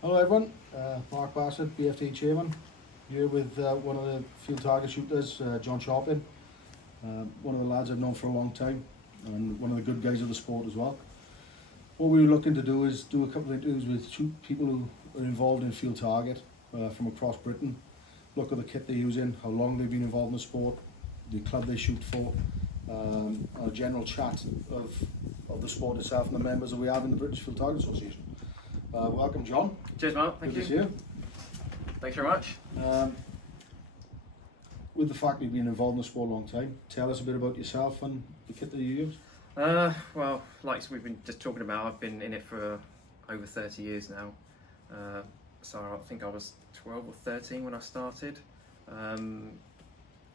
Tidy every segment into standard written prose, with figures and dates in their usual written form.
Hello everyone, Mark Bassett, BFTA Chairman, here with one of the field target shooters, John Sharpin, one of the lads I've known for a long time and one of the good guys of the sport as well. What we were looking to do is do a couple of interviews with people who are involved in field target from across Britain, look at the kit they're using, how long they've been involved in the sport, the club they shoot for, a general chat of the sport itself and the members that we have in the British Field Target Association. Welcome, John. Cheers, Mark. Thank you. Good to see you. Thanks very much. With the fact you've been involved in the sport a long time, tell us a bit about yourself and the kit that you use. Well, like we've been just talking about, I've been in it for over 30 years now. So I think I was 12 or 13 when I started.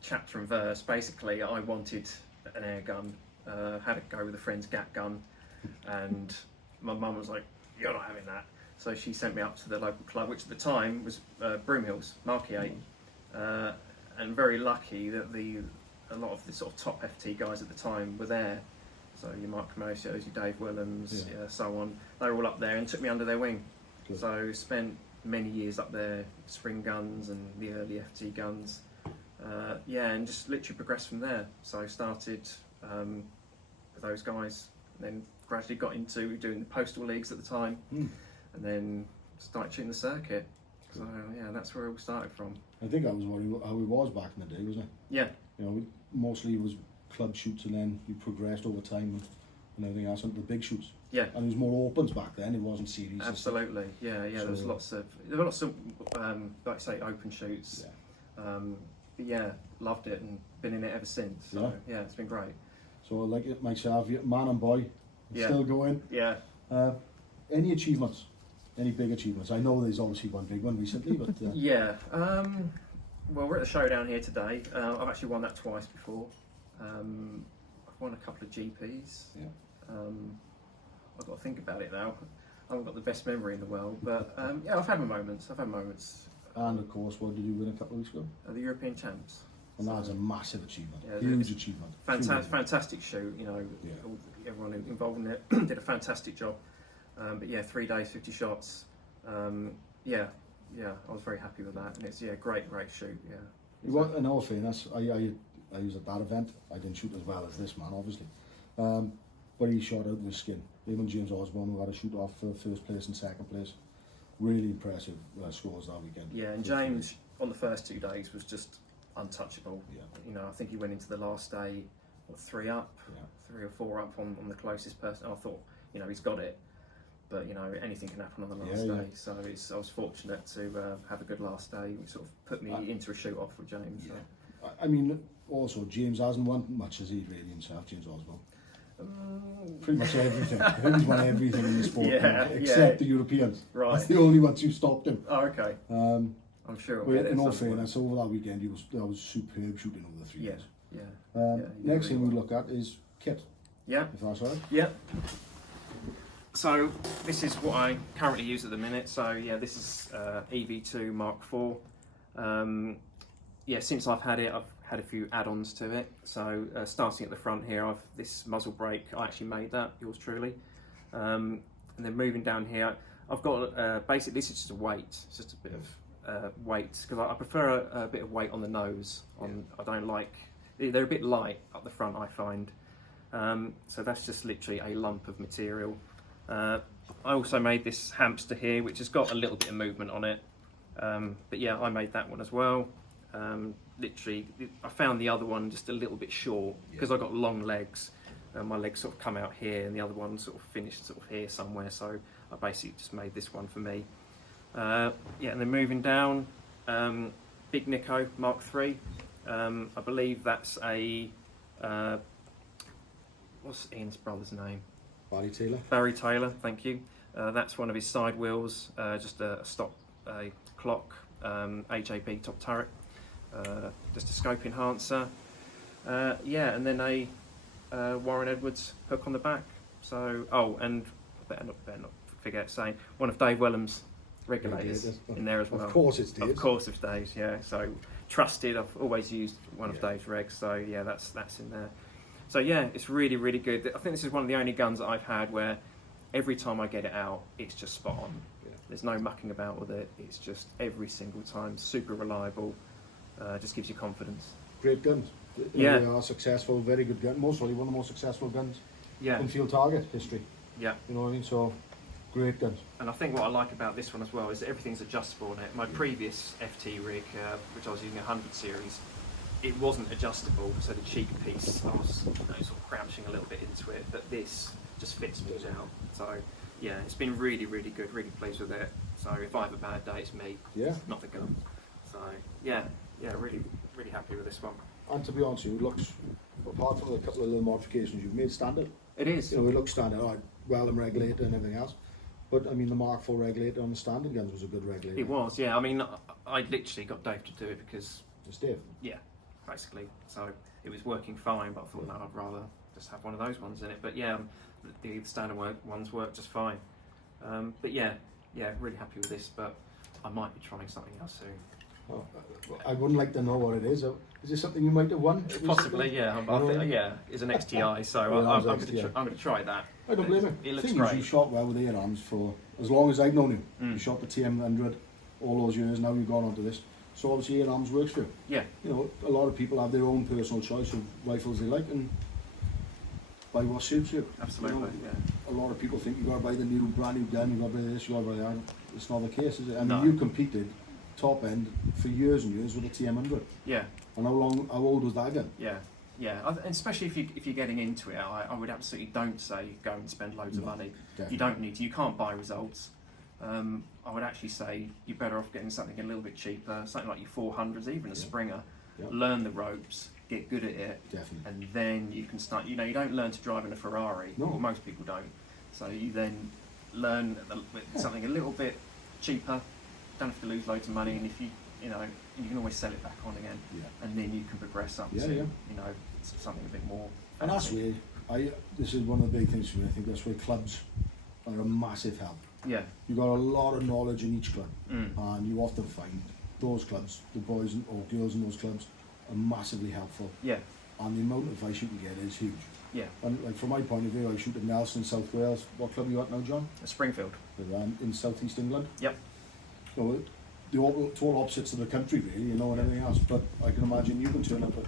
Chapter and verse, basically I wanted an air gun, had a go with a friend's gap gun, and my mum was like, "You're not having that." So she sent me up to the local club, which at the time was Broomhills, Markyate, and very lucky that a lot of the sort of top FT guys at the time were there. So your Mark Comosios, your Dave Willems, so on. They were all up there and took me under their wing. Good. So spent many years up there, spring guns and the early FT guns. And just literally progressed from there. So I started with those guys, and then gradually got into doing the postal leagues at the time, and then started shooting the circuit. So yeah, that's where it all started from. I think that was how it was back in the day, wasn't it? Yeah. You know, mostly it was club shoots, and then we progressed over time and everything else into the big shoots. Yeah. And there was more opens back then. It wasn't series. Absolutely. Yeah. So there were lots of like I say, open shoots. Yeah. But yeah, loved it and been in it ever since. So yeah, it's been great. So like it myself, man and boy, still going. Yeah. Any achievements? Any big achievements? I know there's obviously one big one recently, but yeah. Well, we're at the showdown here today. I've actually won that twice before. I've won a couple of GPs. Yeah. I've got to think about it now. I haven't got the best memory in the world, but yeah, I've had my moments. And of course, what did you win a couple of weeks ago? The European champs. And that's a massive achievement, huge achievement. Fantastic shoot, you know, everyone involved in it did a fantastic job. But yeah, 3 days, 50 shots. I was very happy with that, and it's great shoot. Yeah. Well, in all fairness, I was at that event. I didn't shoot as well as this man, obviously, but he shot out with skin. Him and James Osborne, who had a shoot off for first place and second place. Really impressive scores that weekend. Yeah, and James on the first 2 days was just untouchable. Yeah. You know, I think he went into the last day 3 up, 3 or 4 up on the closest person. I thought, you know, he's got it, but you know, anything can happen on the last day. So I was fortunate to have a good last day, which sort of put me into a shoot off with James. Yeah. So. I mean, also James hasn't won much as he really himself, James Osborne. Pretty much everything. He's won everything in the sport, except the Europeans. Right. That's the only ones who stopped him. Oh, okay. I'm sure. In all fairness, over that weekend, that was superb shooting over the 3 days. Yeah. Next thing we look at is kit. Yeah. If that's right. Yeah. So this is what I currently use at the minute. So yeah, this is EV2 Mark IV. Since I've had it, I've had a few add-ons to it. So starting at the front here, I've this muzzle brake. I actually made that, yours truly. And then moving down here, I've got basically this is just a weight. It's just a bit of weight because I prefer a bit of weight on the nose. I don't like they're a bit light up the front, I find. So that's just literally a lump of material. I also made this hamster here, which has got a little bit of movement on it. But yeah, I made that one as well. Literally, I found the other one just a little bit short because I got long legs. My legs sort of come out here, and the other one sort of finished sort of here somewhere. So I basically just made this one for me. And then moving down, Big Nico Mark III. I believe that's a what's Ian's brother's name? Barry Taylor, thank you. That's one of his side wheels, just a stock clock, AJB top turret, just a scope enhancer. And then a Warren Edwards hook on the back. So, and I better not forget saying one of Dave Willems' regulators in there as well. Of course it's Dave's. Of course it's Dave's, yeah. So trusted, I've always used one of Dave's regs, so yeah, that's in there. So yeah, it's really, really good. I think this is one of the only guns that I've had where every time I get it out, it's just spot on. Yeah. There's no mucking about with it. It's just every single time super reliable. Just gives you confidence. Great guns. Yeah. They are successful, very good gun. Mostly one of the most successful guns Yeah. in field target history. Yeah. You know what I mean? So, great guns. And I think what I like about this one as well is that everything's adjustable on it. My previous FT rig, which I was using a 100 series, it wasn't adjustable, so the cheek piece, I was sort of crouching a little bit into it, but this just fits me now. So yeah, it's been really, really good, really pleased with it. So if I have a bad day, it's me, Yeah. not the gun. So yeah, really, really happy with this one. And to be honest with you, it looks, apart from the couple of little modifications you've made, standard. It is. You know, it looks standard, all right, well and regulator and everything else. But I mean, the Mark IV regulator on the standard guns was a good regulator. It was, yeah. I mean, I literally got Dave to do it because, It's Dave. yeah, basically. So it was working fine, but I thought, no, I'd rather just have one of those ones in it. But yeah, the standard ones work just fine. But yeah, really happy with this. But I might be trying something else soon. Oh, I wouldn't like to know what it is. Is it something you might have won? Possibly, yeah. I think, yeah, it's an XTI, so I'm going to try that. I don't blame him. It looks thing great. Is, you shot well with air arms for as long as I've known you. You shot the TM100 all those years. Now you've gone on to this. So obviously air arms works for you. Yeah. You know, a lot of people have their own personal choice of rifles they like and buy what suits you. Absolutely, You know, yeah. A lot of people think you got to buy the new brand new gun. You got to buy this. You got to buy that. It's not the case, is it? I mean, No. you competed top end for years and years with the TM100. Yeah. And how old was that gun? Yeah, and especially if you're getting into it, I would absolutely don't say go and spend loads of money. Definitely. You don't need to. You can't buy results. I would actually say you're better off getting something a little bit cheaper, something like your 400s, even a Springer. Yeah. Learn the ropes, get good at it, Definitely. and then you can start. You know, you don't learn to drive in a Ferrari. No. Well, most people don't. So you then learn something a little bit cheaper. Don't have to lose loads of money, and if you can always sell it back on again, Yeah. and then you can progress up to something a bit more. And that's fancy. where this is one of the big things for me. I think that's where clubs are a massive help. Yeah. You've got a lot of knowledge in each club, Mm. and you often find those clubs, the boys or girls in those clubs, are massively helpful. Yeah. And the amount of advice you can get is huge. Yeah. And like from my point of view, I shoot at Nelson in South Wales. What club are you at now, John? Springfield. In South East England. Yep. So the total opposites of the country, really, you know, and everything else. But I can imagine you can turn up at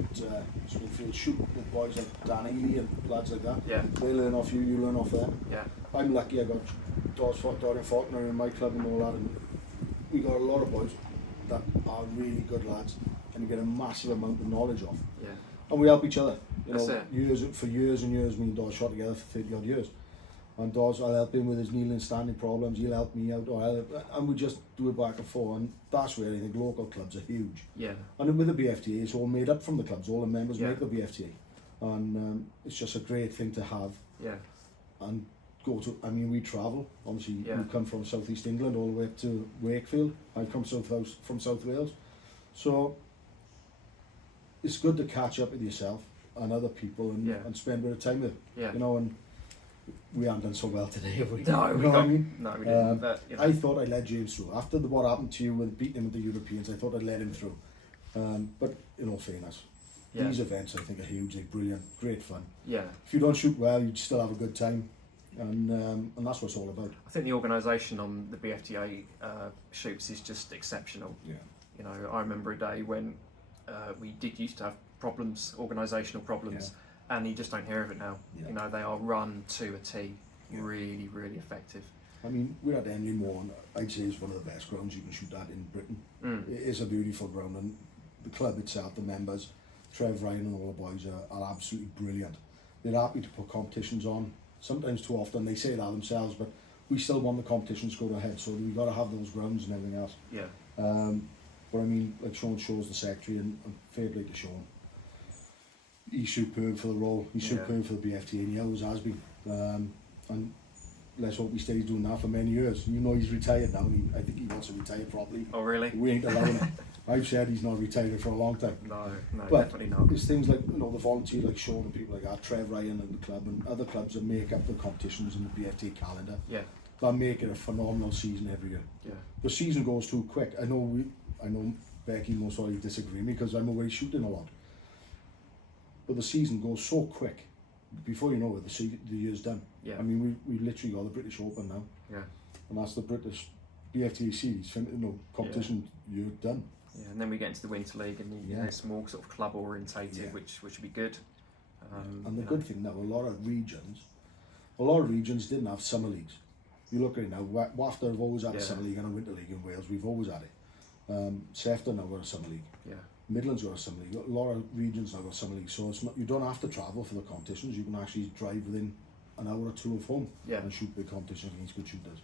Springfield, shoot with boys like Dan Ely and lads like that. Yeah. They learn off you, you learn off them. Yeah. I'm lucky I got Dorian Faulkner in my club and all that, and we got a lot of boys that are really good lads and you get a massive amount of knowledge off. Yeah. And we help each other. You That's know, it. For years and years, me and Dawes shot together for 30 odd years. And Dawes, I'll help him with his kneeling standing problems, he'll help me out, and we just do it back and forth. And that's where I think local clubs are huge. Yeah. And with the BFTA, it's all made up from the clubs, all the members Yeah. make the BFTA. And it's just a great thing to have. Yeah. And go to, I mean, we travel, obviously Yeah. we come from South East England all the way up to Wakefield. I come from South Wales. So it's good to catch up with yourself and other people and, Yeah. and spend a bit of time with it. Yeah. You know, and we haven't done so well today, have we? No, You we know what I got- mean? No, we didn't. But, you know. I thought I led James through. After what happened to you with beating him with the Europeans, I thought I'd let him through. But in all fairness, Yeah. these events I think are huge, they're brilliant, great fun. Yeah. If you don't shoot well, you'd still have a good time. And that's what it's all about. I think the organisation on the BFTA shoots is just exceptional. Yeah. You know, I remember a day when we did used to have problems, organisational problems, and you just don't hear of it now. Yeah. You know, they are run to a T. Really, really effective. I mean, we're at Henley Moor, and I'd say it's one of the best grounds you can shoot at in Britain. Mm. It is a beautiful ground, and the club itself, the members, Trev Ryan and all the boys are absolutely brilliant. They're happy to put competitions on. Sometimes too often, they say that themselves, but we still want the competitions to go ahead, so we've got to have those grounds and everything else. Yeah. But I mean, like Sean Shaw's the secretary, and fair play to Sean. He's superb for the role, he's Yeah. superb for the BFTA, and he always has been. And let's hope he stays doing that for many years. You know he's retired now, and I think he wants to retire properly. Oh, really? We ain't allowing it. I've said he's not retired for a long time. No, But definitely not. it's things like, you know, the volunteer like Sean and people like that, Trev Ryan and the club and other clubs that make up the competitions in the BFTA calendar. Yeah. That make it a phenomenal season every year. Yeah. The season goes too quick. I know Becky most probably disagree with me because I'm away shooting a lot. But the season goes so quick before you know it, the year's done. Yeah. I mean, we literally got the British Open now. Yeah. And that's the British BFTA series, competition year done. Yeah, and then we get into the Winter League, and you know, it's more sort of club orientated, which would be good. And the good thing now, a lot of regions didn't have summer leagues. You look at it now, WAFTA have always had a summer league and a winter league in Wales. We've always had it. Sefton now got a summer league. Yeah. Midlands got a summer league. A lot of regions now got a summer league. So it's not, you don't have to travel for the competitions. You can actually drive within an hour or two of home and shoot big competitions against good shooters.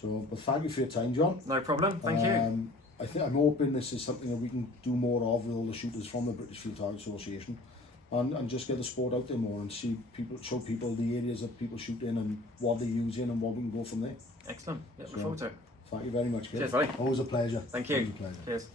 So, but thank you for your time, John. No problem. Thank you. I'm hoping this is something that we can do more of with all the shooters from the British Field Target Association, and just get the sport out there more and show people the areas that people shoot in and what they use in and what we can go from there. Excellent. Yeah, look forward to it. Thank you very much, Kid. Cheers, buddy. Always a pleasure. Thank you. Always a pleasure. Cheers.